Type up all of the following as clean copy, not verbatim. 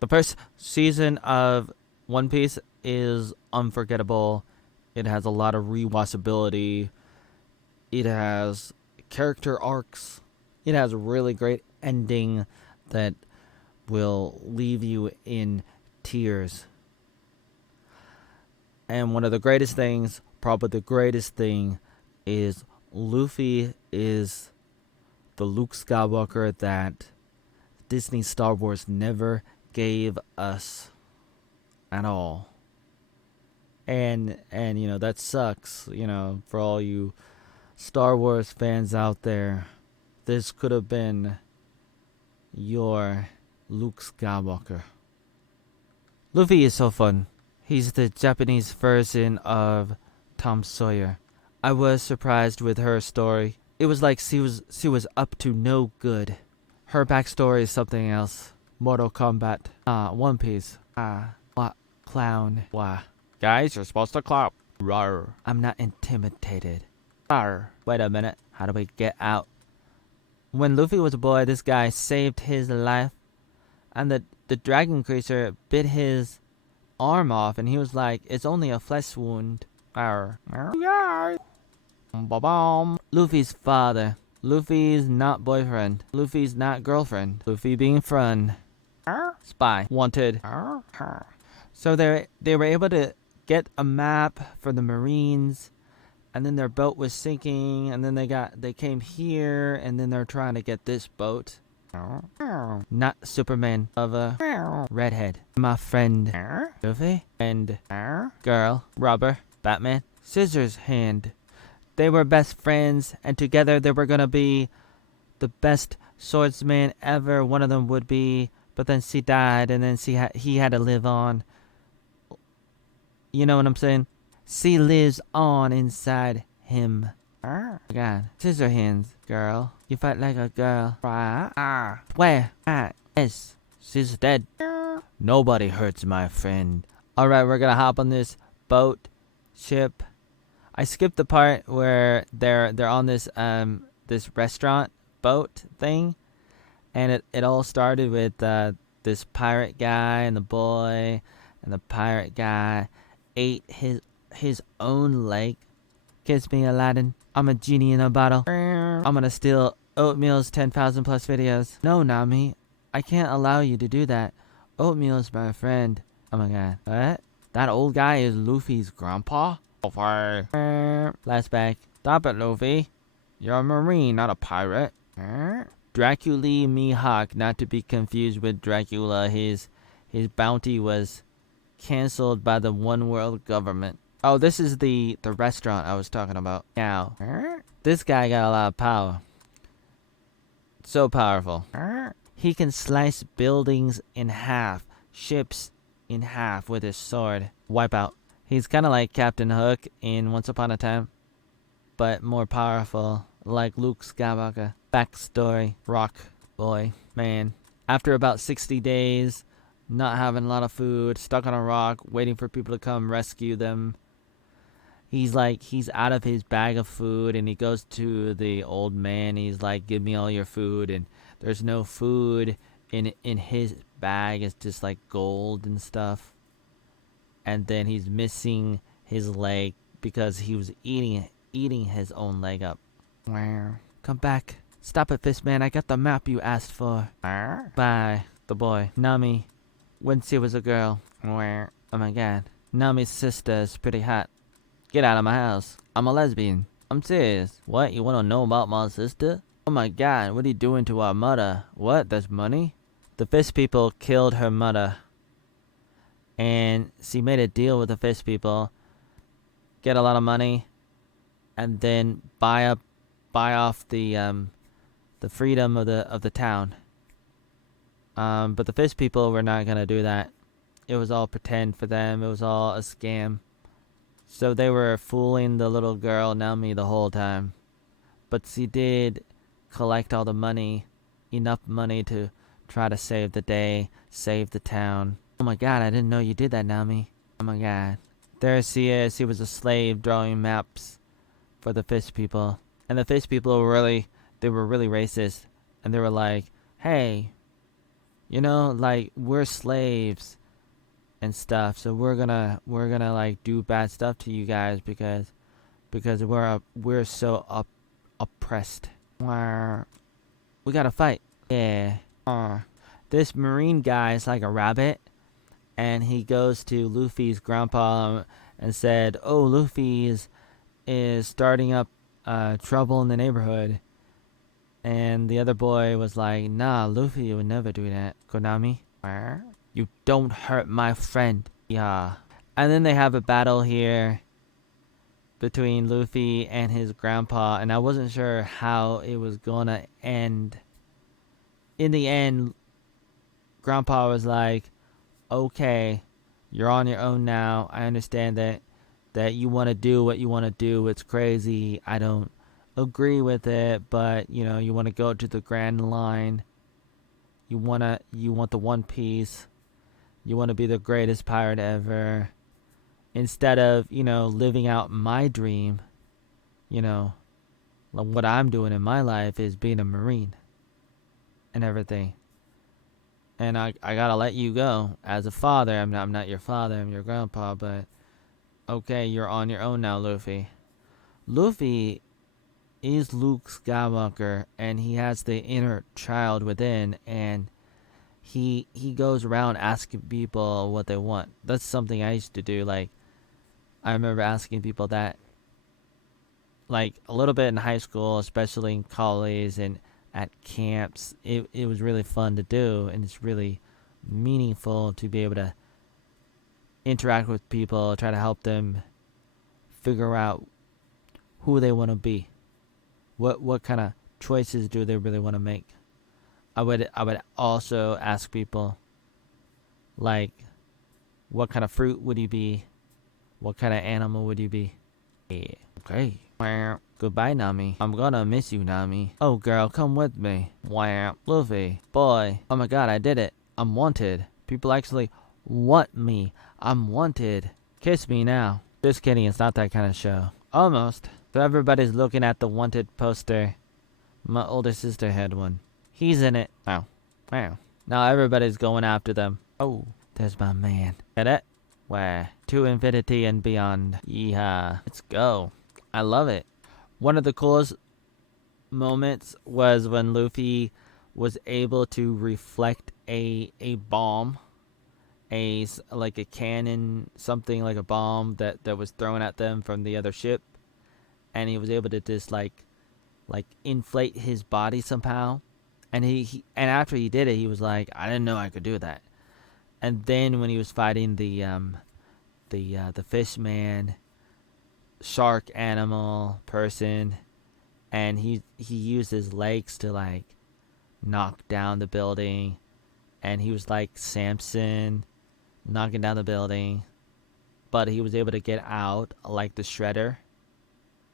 The first season of One Piece is unforgettable. It has a lot of rewatchability. It has character arcs. It has a really great ending that will leave you in tears. And one of the greatest things, probably the greatest thing, is Luffy is the Luke Skywalker that Disney Star Wars never gave us at all. And you know, that sucks, you know, for all you Star Wars fans out there. This could have been your Luke Skywalker. Luffy is so fun. He's the Japanese version of Tom Sawyer. I was surprised with her story. It was like she was up to no good. Her backstory is something else. Mortal Kombat. One Piece. What? Clown. Wah. Guys, you're supposed to clap. Rawr. I'm not intimidated. Rawr. Wait a minute. How do we get out? When Luffy was a boy, this guy saved his life. And the dragon creature bit his arm off. And he was like, it's only a flesh wound. Rawr. Luffy's father. Luffy's not boyfriend. Luffy's not girlfriend. Luffy being friend. Spy. Wanted. So they were able to get a map for the Marines, and then their boat was sinking, and then they came here, and then they're trying to get this boat. Not Superman of a redhead. My friend Luffy and girl Robber Batman Scissors Hand. They were best friends, and together they were gonna be the best swordsman ever. One of them would be, but then she died, and then he had to live on. You know what I'm saying? She lives on inside him. God, scissor hands, girl. You fight like a girl. Where? Yes, she's dead. Nobody hurts my friend. All right, we're gonna hop on this boat, ship. I skipped the part where they're on this this restaurant boat thing, and it all started with this pirate guy and the boy, and the pirate guy ate his own leg. Kiss me, Aladdin. I'm a genie in a bottle. I'm gonna steal Oatmeal's 10,000 plus videos. No, Nami, I can't allow you to do that. Oatmeal's my friend. Oh my god. What? That old guy is Luffy's grandpa? Okay. Flashback. Stop it, Luffy. You're a marine, not a pirate. Dracula Mihawk, not to be confused with Dracula. His bounty was canceled by the One World government. Oh, this is the restaurant I was talking about. Now, this guy got a lot of power. So powerful. He can slice buildings in half, ships in half with his sword. Wipe out. He's kind of like Captain Hook in Once Upon a Time, but more powerful, like Luke Skywalker. Backstory. Rock boy. Man. After about 60 days, not having a lot of food, stuck on a rock, waiting for people to come rescue them. He's out of his bag of food, and he goes to the old man. He's like, give me all your food, and there's no food in his bag. It's just like gold and stuff. And then he's missing his leg because he was eating his own leg up. Come back. Stop it, Fistman. I got the map you asked for. Bye, the boy. Nami, when she was a girl. Oh my god. Nami's sister is pretty hot. Get out of my house. I'm a lesbian. I'm serious. What? You want to know about my sister? Oh my god, what are you doing to our mother? What? There's money? The Fist people killed her mother. And she made a deal with the Fist people. Get a lot of money. And then buy off the freedom of the town. But the Fist people were not gonna do that. It was all pretend for them. It was all a scam. So they were fooling the little girl Naomi the whole time. But she did collect all the money, enough money to try to save the day, save the town. Oh my god, I didn't know you did that, Naomi. Oh my god. There she is. She was a slave drawing maps for the Fist people. And the Fist people were really racist. And they were like, hey, You know, like we're slaves and stuff, so we're gonna like do bad stuff to you guys because we're so oppressed. We gotta fight. Yeah. This marine guy is like a rabbit, and he goes to Luffy's grandpa and said, "Oh, Luffy is starting up trouble in the neighborhood." And the other boy was like, "Nah, Luffy would never do that, Konami. You don't hurt my friend." Yeah. And then they have a battle here between Luffy and his grandpa, and I wasn't sure how it was gonna end. In the end, Grandpa was like, "Okay, you're on your own now. I understand that you want to do what you want to do. It's crazy. I don't agree with it, but you know, you want to go to the Grand Line. You want the One Piece. You want to be the greatest pirate ever. Instead of, you know, living out my dream, you know, like what I'm doing in my life is being a Marine and everything. And I gotta let you go as a father. I'm not your father. I'm your grandpa. But okay, you're on your own now, Luffy. Luffy is Luke Skywalker, and he has the inner child within, and he goes around asking people what they want. That's something I used to do. Like I remember asking people that, like a little bit in high school, especially in college and at camps. It was really fun to do, and it's really meaningful to be able to interact with people, try to help them figure out who they want to be. What kind of choices do they really want to make? I would also ask people like, what kind of fruit would you be? What kind of animal would you be? Yeah. Okay. Wow. Goodbye, Nami. I'm gonna miss you, Nami. Oh, girl, come with me. Wow. Luffy. Boy. Oh my god, I did it. I'm wanted. People actually want me. I'm wanted. Kiss me now. Just kidding, it's not that kind of show. Almost. So everybody's looking at the wanted poster. My older sister had one. He's in it. Oh. Wow. Now everybody's going after them. Oh, there's my man. Get it? Where? To infinity and beyond. Yeehaw. Let's go. I love it. One of the coolest moments was when Luffy was able to reflect a bomb, like a cannon, something like a bomb that was thrown at them from the other ship, and he was able to just like inflate his body somehow. And and after he did it, he was like, I didn't know I could do that. And then when he was fighting the fish man, shark animal person, and he used his legs to like knock down the building, and he was like Samson knocking down the building, but he was able to get out like the Shredder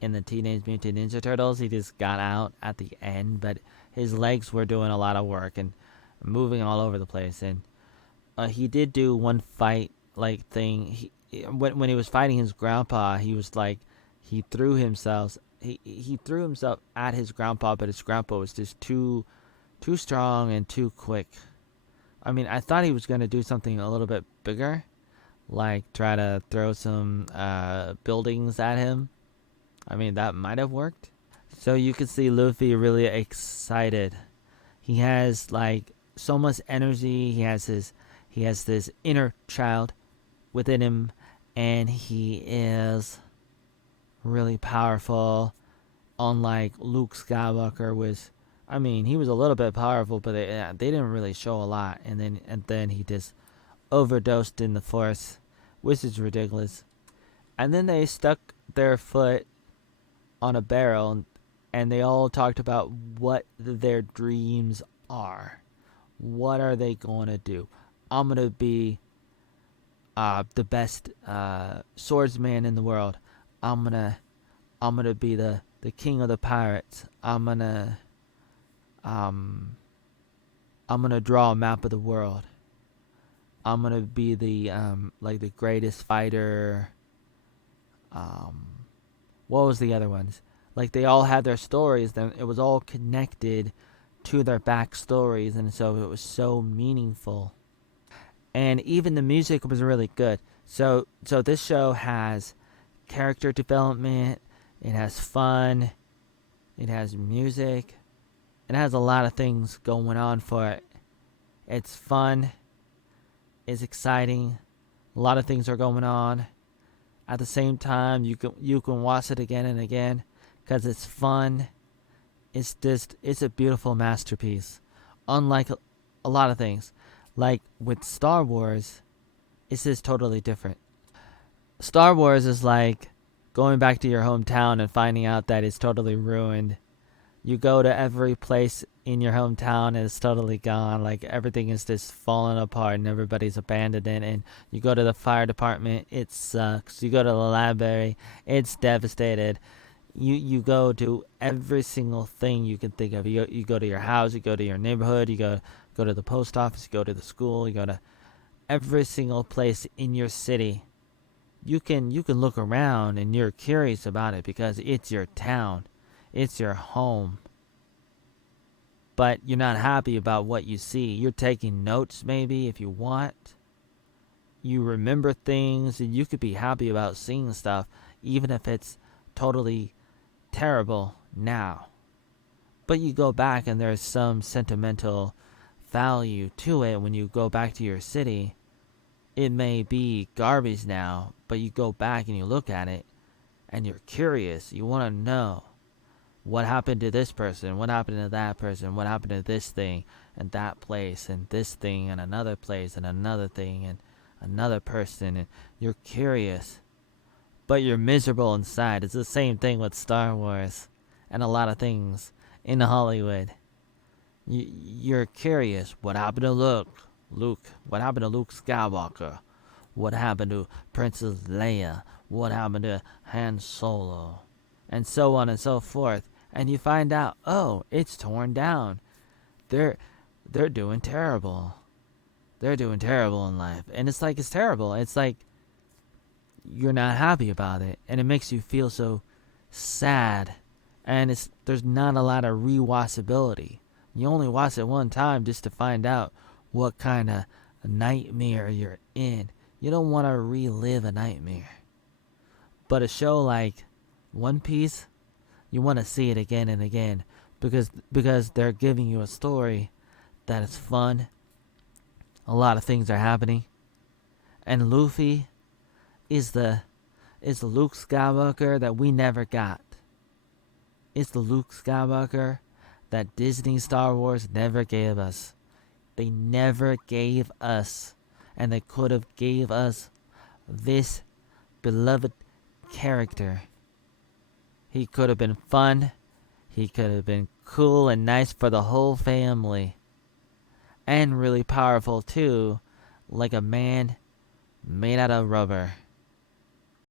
in the Teenage Mutant Ninja Turtles. He just got out at the end, but his legs were doing a lot of work and moving all over the place. And he did do one fight like thing. When he was fighting his grandpa, he was like, he threw himself at his grandpa, but his grandpa was just too strong and too quick. I mean, I thought he was gonna do something a little bit bigger, like try to throw some buildings at him. I mean, that might have worked. So you can see Luffy really excited. He has like so much energy. He has this inner child within him, and he is really powerful. Unlike Luke Skywalker was, I mean, he was a little bit powerful, but they didn't really show a lot. And then he just overdosed in the Force, which is ridiculous. And then they stuck their foot on a barrel, and they all talked about what their dreams are. What are they going to do? I'm going to be the best swordsman in the world. I'm gonna be the king of the pirates. I'm gonna draw a map of the world. I'm gonna be the like the greatest fighter. What was the other ones? Like they all had their stories. Then it was all connected to their backstories, and so it was so meaningful. And even the music was really good. So this show has character development, it has fun, it has music, it has a lot of things going on for it. It's fun, it's exciting, a lot of things are going on. At the same time, you can watch it again and again because it's fun. It's a beautiful masterpiece. Unlike a lot of things, like with Star Wars, it's just totally different. Star Wars is like going back to your hometown and finding out that it's totally ruined. You go to every place in your hometown and it's totally gone. Like everything is just falling apart and everybody's abandoned it. And you go to the fire department, it sucks. You go to the library, it's devastated. You go to every single thing you can think of. You go to your house, you go to your neighborhood, you go to the post office, you go to the school, you go to every single place in your city. You can look around and you're curious about it because it's your town. It's your home. But you're not happy about what you see. You're taking notes maybe if you want. You remember things and you could be happy about seeing stuff even if it's totally terrible now. But you go back and there's some sentimental value to it when you go back to your city. It may be garbage now, but you go back and you look at it and you're curious. You want to know what happened to this person, what happened to that person, what happened to this thing and that place and this thing and another place and another thing and another person, and you're curious. But you're miserable inside. It's the same thing with Star Wars and a lot of things in Hollywood. You're curious. What happened to Luke? What happened to Luke Skywalker? What happened to Princess Leia? What happened to Han Solo? And so on and so forth. And you find out, oh, it's torn down. They're doing terrible. They're doing terrible in life. And it's like it's terrible. It's like you're not happy about it. And it makes you feel so sad. And there's not a lot of rewatchability. You only watch it one time just to find out what kind of nightmare you're in. You don't want to relive a nightmare. But a show like One Piece, you want to see it again and again because they're giving you a story that is fun. A lot of things are happening. And Luffy is the Luke Skywalker that we never got. It's the Luke Skywalker that Disney Star Wars never gave us. They never gave us. And they could have gave us this beloved character. He could have been fun. He could have been cool and nice for the whole family. And really powerful too. Like a man made out of rubber.